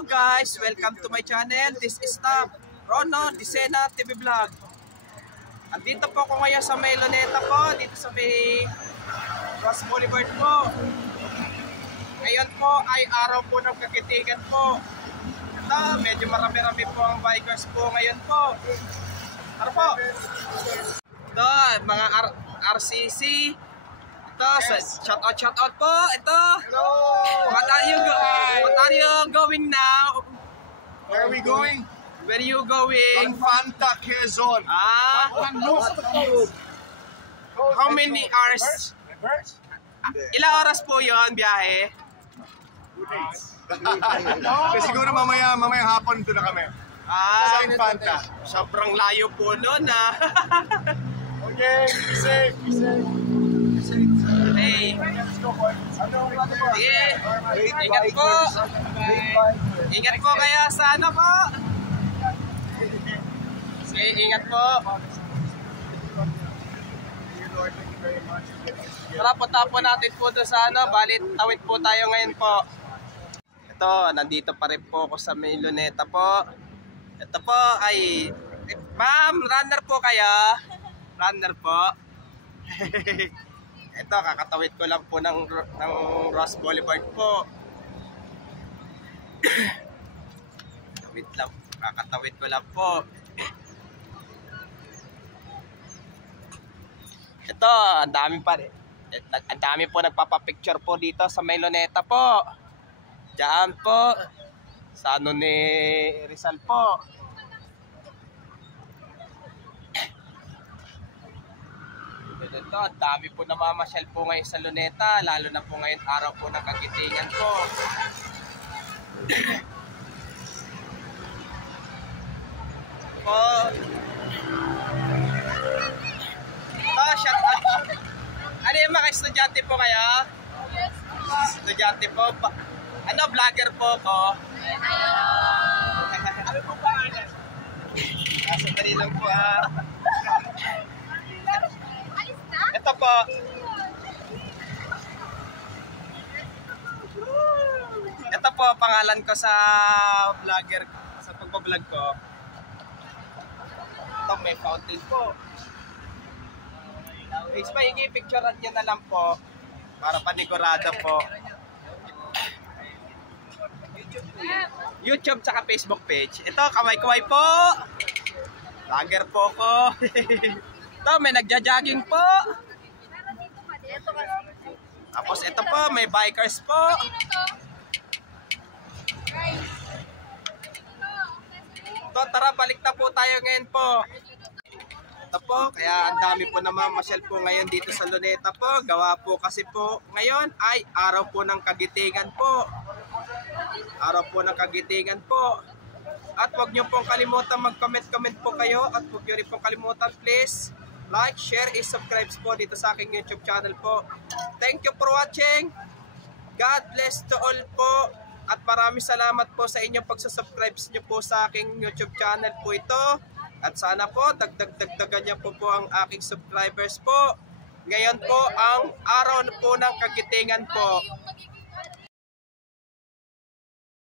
Hello guys, welcome to my channel. This is the Rono Disena TV Vlog. Andito po ako ngayon sa may Luneta po, dito sa may Ross Boulevard po. Ngayon po ay araw po ng kagitigan po. Ito, medyo marami-rami po ang bikers po ngayon po. Ano po? Ito, mga RCC. Ito, shout out po. Ito. Hello. What are you going now? Where are we going? Where are you going? Infanta, Quezon. How many hours? Ilang oras po yun, biyahe? 2 days. Kasi siguro mamaya hapon doon na kami. Sa Infanta. Sobrang layo po nun ah. Okay, be safe. Hey. Sige. Ingat po. Ingat po kaya sa ano po. Sige, ingat po. Tara, punta po natin po doon sa ano. Balit, tawid po tayo ngayon po. Ito, nandito pa rin po ako sa may Luneta po. Ito po ay... Ma'am, runner po kayo. Runner po. Ito, kakatawid ko lang po ng Ross Boulevard po. Kakatawid ko lang po. Ito, ang dami pa rin. Ang dami po nagpapapicture po dito sa may Luneta po. Diyan po. Sa ano ni Rizal po. Ito, ang dami po namamasyal po ngayon sa Luneta, lalo na po ngayon araw po ng kagitingan po. Shout out. Ano yung mga estudyante po kayo? Yes. Estudyante po. Ano, vlogger po ko? Ano po pangalan? Sandali lang po ah. Ito po. Ito po pangalan ko sa vlogger, sa pagbablog ko. Ito may fountain po. Guys, picturean nyo na lang po para panigurado po. YouTube tsaka Facebook page. Ito, kaway-kaway po. Vlogger po ko. Ito, may nagja-jogging po. Tapos ito po, may bikers po. Ito, tara, balik na po tayo ngayon po. Ito po, kaya ang dami po naman masyal po ngayon dito sa Luneta po. Gawa po kasi po ngayon ay araw po ng kagitingan po. Araw po ng kagitingan po. At huwag nyo pong kalimutan mag-comment po kayo. At huwag nyo rin pong kalimutan please like, share, and subscribe po dito sa aking YouTube channel po. Thank you for watching. God bless to all po. At maraming salamat po sa inyong pagsasubscribe nyo po sa aking YouTube channel po ito. At sana po dagdagan niyo po ang aking subscribers po. Ngayon po ang araw po ng kagitingan po.